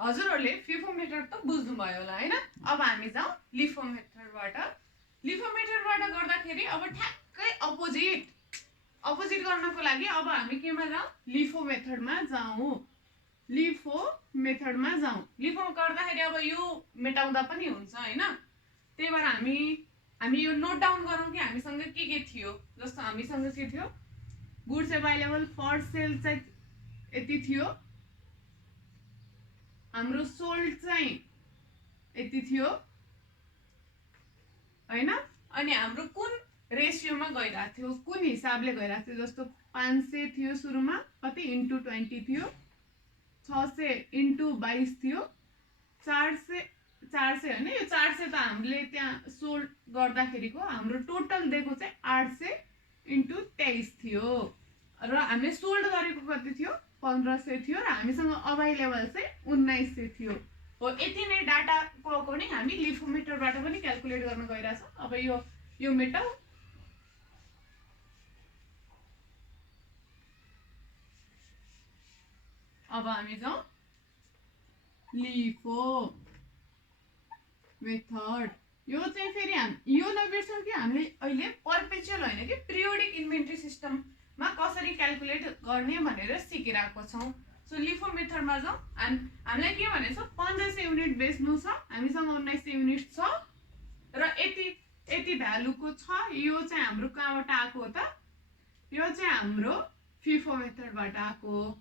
हजुरहरूले FIFO method त बुझ्नुभयो होला हैन। अब हामी जाउँ लिफो मेथडबाट। लिफो मेथडबाट गर्दाखेरि अब ठ्याक्कै अपोजिट गर्नको लागि अब हामी केमा जाउँ, लिफो मेथडमा जाउँ। लिफो मेथडमा जाउँ। लिफो गर्दाखेरि अब यो मेटाउँदा पनि हुन्छ हैन। त्यही भएर हामी यो नोट डाउन गरौँ कि हामीसँग के थियो। जस्तो हामीसँग के थियो, गुड्स अभाइलेबल फर सेल चाहिँ यति थियो, हाम्रो सोल्ड चाहिँ यति थियो हैन। अनि हाम्रो कुन रेसियोमा गइरहेको थियो, कुन हिसाबले गइरहेको थियो। जस्तो 500 थियो सुरुमा, कति इन्टु 20 थियो, 600 इन्टु 22 थियो, 400 हैन। यो 400 त हामीले त्यहाँ सोल्ड गर्दाखेरिको हाम्रो टोटल दिएको चाहिँ 800 इन्टु 23 थियो र हामीले सोल्ड गरेको कति थियो, 1500 थियो र हामीसँग अभाइलेबल चाहिँ 1900 थियो। हो, यति नै डाटाको अकर्डिङ हामी लिफो मेथडबाट पनि क्याल्कुलेट गर्न गइरहेछौँ। अब यो मेटाउ। अब हामी जाउँ लिफो मेथड। यो चाहिँ फेरि यो नबिर्सौँ कि हामीले अहिले पर्पेचुअल होइन कि पिरियोडिक इन्भेन्ट्री सिस्टममा कसरी क्याल्कुलेट गर्ने भनेर सिकिरहेको छौँ। सो लिफो मेथडमा जाउँ। हामीलाई के भनेको छ, 1500 युनिट बेच्नु छ, हामीसँग 1900 युनिट छ र यति भ्यालुको छ। यो चाहिँ हाम्रो कहाँबाट आएको हो त, यो चाहिँ हाम्रो फिफो मेथडबाट आएको हो।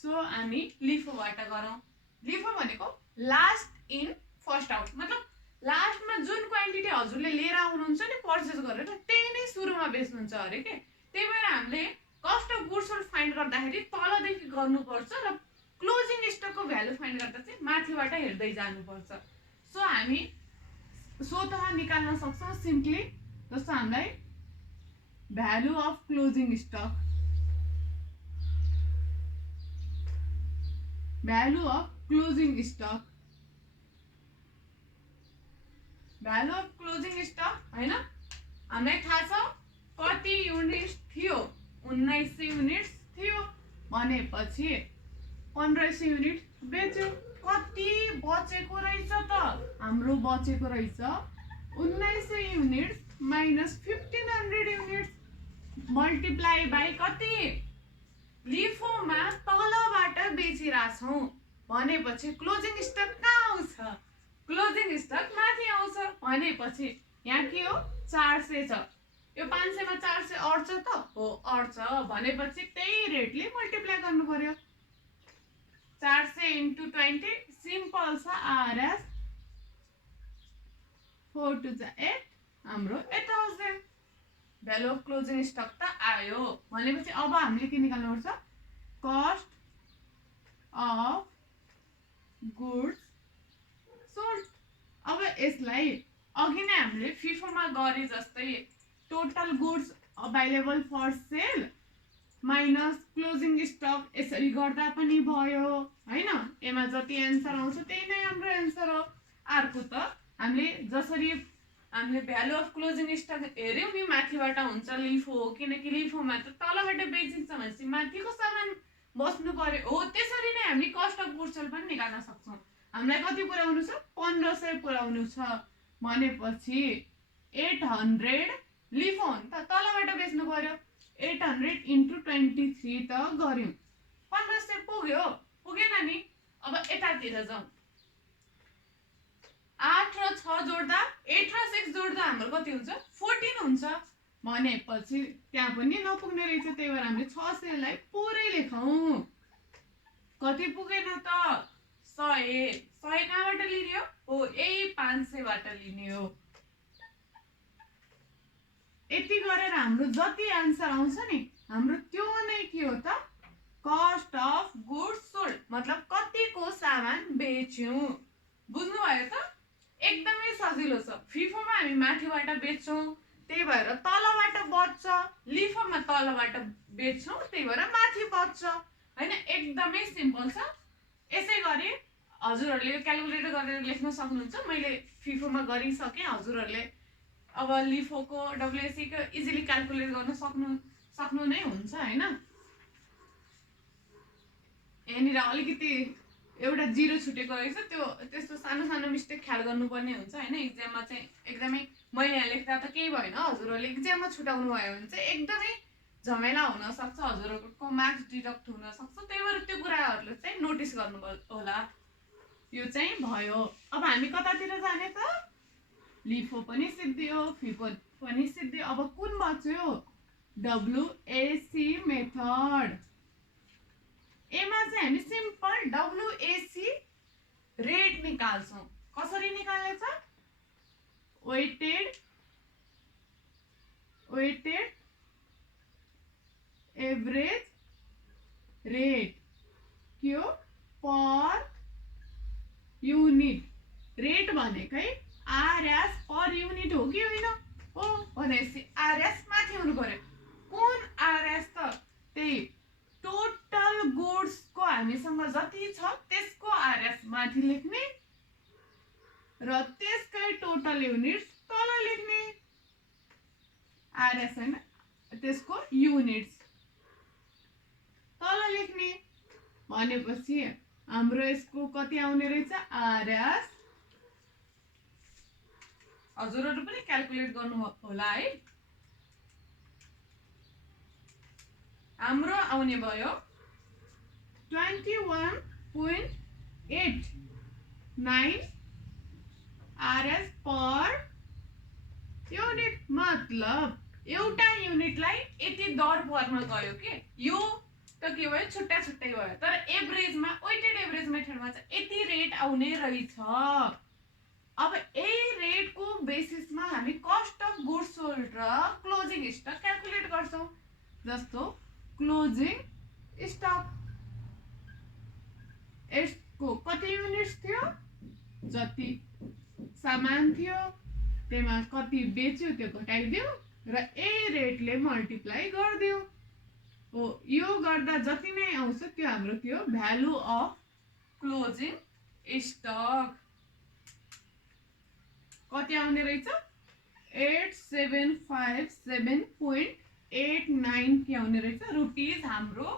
सो हामी लिफोबाट गरौँ। लिफो भनेको लास्ट इन फर्स्ट आउट, मतलब लास्टमा जुन क्वान्टिटी हजुरले लिएर आउनुहुन्छ नि पर्चेस गरेर, त्यही नै सुरुमा बेच्नुहुन्छ अरे के। त्यही भएर हामीले cost of goods sold find गर्दाखेरि तलदेखि गर्नुपर्छ र क्लोजिङ स्टकको भ्यालु फाइन्ड गर्दा चाहिँ माथिबाट हेर्दै जानुपर्छ। सो हामी स्वतः निकाल्न सक्छौँ सिम्पली। जस्तो हामीलाई value of closing stock, value of closing stock, value of closing stock हैन। हामीलाई थाहा छ कति युनिट्स थियो, 1900 युनिट्स थियो भनेपछि 1500 युनिट बेच्यो। कति बचेको रहेछ त, हाम्रो बचेको रहेछ 1900 units minus 1500 units multiply by कति, लिफोमा तलबाट बेचिरहेछौँ भनेपछि क्लोजिङ स्टक कहाँ आउँछ, क्लोजिङ स्टक माथि आउँछ भनेपछि यहाँ के हो, 400 छ। यो 500 मा 400 अट्छ त, हो अट्छ भनेपछि त्यही रेटले मल्टिप्लाई गर्नु पर्यो। 400 इन्टु 20 सिम्पल छ, आरएस 4 टु 8 हाम्रो 8000। भ्यालु अफ क्लोजिङ स्टक त आयो भनेपछि अब हामीले के निकाल्नु पर्छ, कस्ट अफ गुड्स सोल्ड। अब यसलाई अघि नै हामीले फिफोमा गरे जस्तै total goods available for sale minus closing stock यसरी गर्दा पनि भयो हैन। यसमा जति एन्सर आउँछ त्यही नै हाम्रो एन्सर हो। अर्को त हामीले जसरी हामीले भ्यालु अफ क्लोजिङ स्टक हेर्यौँ नि माथिबाट हुन्छ लिफो हो, किनकि लिफोमा त तलबाट बेचिन्छ भनेपछि माथिको सामान बस्नु पर्यो। हो, त्यसरी नै हामी कस्ट अफ गुड्स सोल्ड पनि निकाल्न सक्छौँ। हामीलाई कति पुर्याउनु छ, 1500 पुर्याउनु छ भनेपछि 800 लिफो हो नि त, तलबाट बेच्नु पर्यो। 800 इन्टु 23 त गर्यौँ, 1500 पुग्यो, पुगेन नि। अब यतातिर जाउँ। 8 र 6 जोड्दा 8 र 6 जोड्दा हाम्रो कति हुन्छ, 14 हुन्छ भनेपछि त्यहाँ पनि नपुग्ने रहेछ। त्यही भएर हामीले 600 लाई पुरै लेखौँ। कति पुगेन त, 100। 100 कहाँबाट लिने हो, यही 500 बाट लिने हो। यति गरेर हाम्रो जति एन्सर आउँछ नि हाम्रो त्यो नै के हो त, कस्ट अफ गुड्स सोल्ड, मतलब कतिको सामान बेच्यौं। बुझ्नुभयो त, एकदमै सजिलो छ। फिफोमा हामी माथिबाट बेच्छौँ त्यही भएर तलबाट बच्छ, लिफोमा तलबाट बेच्छौँ त्यही भएर माथि बच्छ हैन। एकदमै सिम्पल छ। यसै गरी हजुरहरूले क्याल्कुलेटर गरेर लेख्न सक्नुहुन्छ। मैले फिफोमा गरिसकेँ, हजुरहरूले अब लिफोको डब्ल्युएससी को इजिली क्याल्कुलेट गर्न सक्नु नै हुन्छ हैन। यहाँनिर अलिकति एउटा 0 छुटेको रहेछ त्यो त्यस्तो सानो सानो मिस्टेक ख्याल गर्नुपर्ने हुन्छ हैन एक्जाममा चाहिँ एकदमै मैले यहाँ लेख्दा त केही भएन हजुरहरूले एक्जाममा छुटाउनु भयो भने चाहिँ एकदमै झमेला हुन सक्छ हजुरहरूको मार्क्स डिडक्ट हुन सक्छ त्यही भएर त्यो कुराहरुले चाहिँ नोटिस गर्नु होला यो चाहिँ भयो अब हामी कतातिर जाने त लिफो पनि सिद्धियो फिफो पनि सिद्धियो अब कुन बच्यो WAC मेथड एमा चाहिँ हामी सिम्पल WAC रेट निकाल्छौं कसरी निकाल्ने छ वेटेड एभरेज रेट के हो पर युनिट रेट भनेकै RS पर युनिट हो कि होइन हो भनेपछि RS माथि हुनु पर्यो कुन RS त त्यही टोटल गुड्स को हामीसँग जति छ त्यसको RS माथि लेख्ने र त्यसकै टोटल युनिट्स तल लेख्ने RS हैन त्यसको युनिट्स तल लेख्ने भनेपछि हाम्रो यसको कति आउने रहेछ RS हजुरहरु पनि क्याल्कुलेट गर्नु होला है हाम्रो आउने भयो 21.89 RS पर युनिट मतलब एउटा युनिटलाई यति दर पर्न गयो के यो त के भयो छुट्टा छुट्टै भयो तर एभरेजमा वेटेड एभरेज मेथडमा चाहिँ यति रेट आउने रहेछ अब यही रेटको बेसिसमा हामी कस्ट अफ गुड्स सोल्ड र क्लोजिङ स्टक क्याल्कुलेट गर्छौं जस्तो क्लोजिङ स्टक यसको कति युनिट्स थियो जति सामान थियो त्यसमा कति बेच्यो त्यो घटाइदियो र यही रेटले मल्टिप्लाई गर्दियो हो यो गर्दा जति नै आउँछ त्यो हाम्रो के हो भ्यालु अफ क्लोजिङ स्टक कति आउने रहेछ 8757.89 के आउने रहेछ रुपीस हाम्रो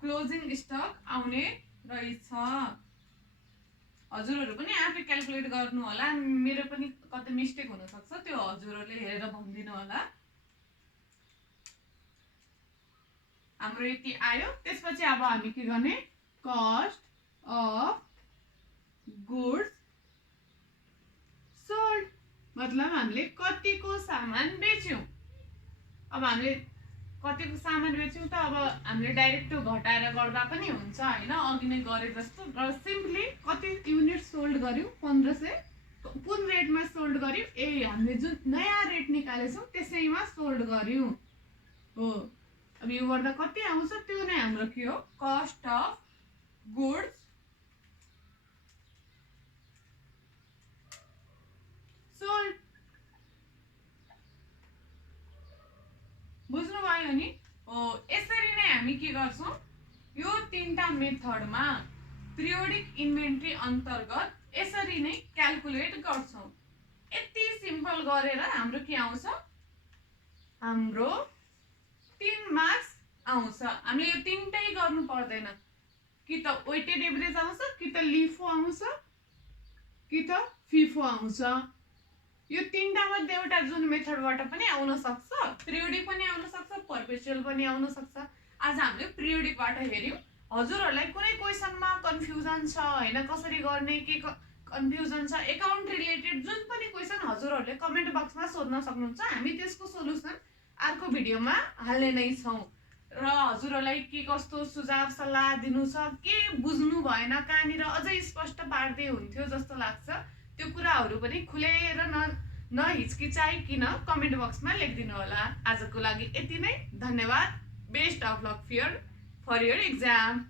क्लोजिङ स्टक आउने रहेछ हजुरहरु पनि आफै क्याल्कुलेट गर्नु होला मेरो पनि कतै मिस्टेक हुन सक्छ त्यो हजुरहरुले हेरेर भन्दिनु होला हाम्रो यति आयो त्यसपछि अब हामी के गर्ने कस्ट अफ गुड्स सोल्ड मतलब हामीले कतिको सामान बेच्यौं अब हामीले कतिको सामान बेच्यौं त अब हामीले डाइरेक्ट त्यो घटाएर गर्दा पनि हुन्छ हैन अघि नै गरे जस्तो र सिम्पली कति युनिट सोल्ड गर्यौं 1500 कुन रेटमा सोल्ड गर्यौं हामीले जुन नयाँ रेट निकालेछौं त्यसैमा सोल्ड गर्यौं हो अब यो गर्दा कति आउँछ त्यो नै हाम्रो के हो कस्ट अफ गुड्स सोल्ड बुझ्नु भयो नि हो यसरी नै हामी के गर्छौं यो तीनटा मेथडमा पिरियोडिक इन्भेन्टरी अन्तर्गत यसरी नै क्याल्कुलेट गर्छौं यति सिम्पल गरेर हाम्रो के आउँछ हाम्रो 3 मार्क्स आउँछ हामीले यो तीनटै गर्नु पर्दैन कि त वेटेड एभरेज आउँछ कि त लिफो आउँछ कि त फिफो आउँछ यो तीनटा मध्ये एउटा जुन मेथडबाट पनि आउन सक्छ पिरियोडिक पनि आउन सक्छ परपेचुअल पनि आउन सक्छ आज हामीले पिरियोडिकबाट हेर्यौं हजुरहरुलाई कुनै क्वेशनमा कन्फ्युजन छ हैन कसरी गर्ने के कन्फ्युजन छ अकाउन्ट रिलेटेड जुन पनि क्वेशन हजुरहरुले कमेन्ट बक्समा सोध्न सक्नुहुन्छ हामी त्यसको सोलुसन अर्को भिडियोमा हाल्ने नै छौं र हजुरहरुलाई के कस्तो सुझाव सल्लाह दिनु छ के बुझ्नु भएन कहाँनिर अझै स्पष्ट पार्दै हुन्थ्यो जस्तो लाग्छ त्यो कुराहरु पनि खुलेर न हिचकिचाइकिन कमेन्ट बक्समा लेखिदिनु होला आजको लागि यति नै धन्यवाद best of luck for your exam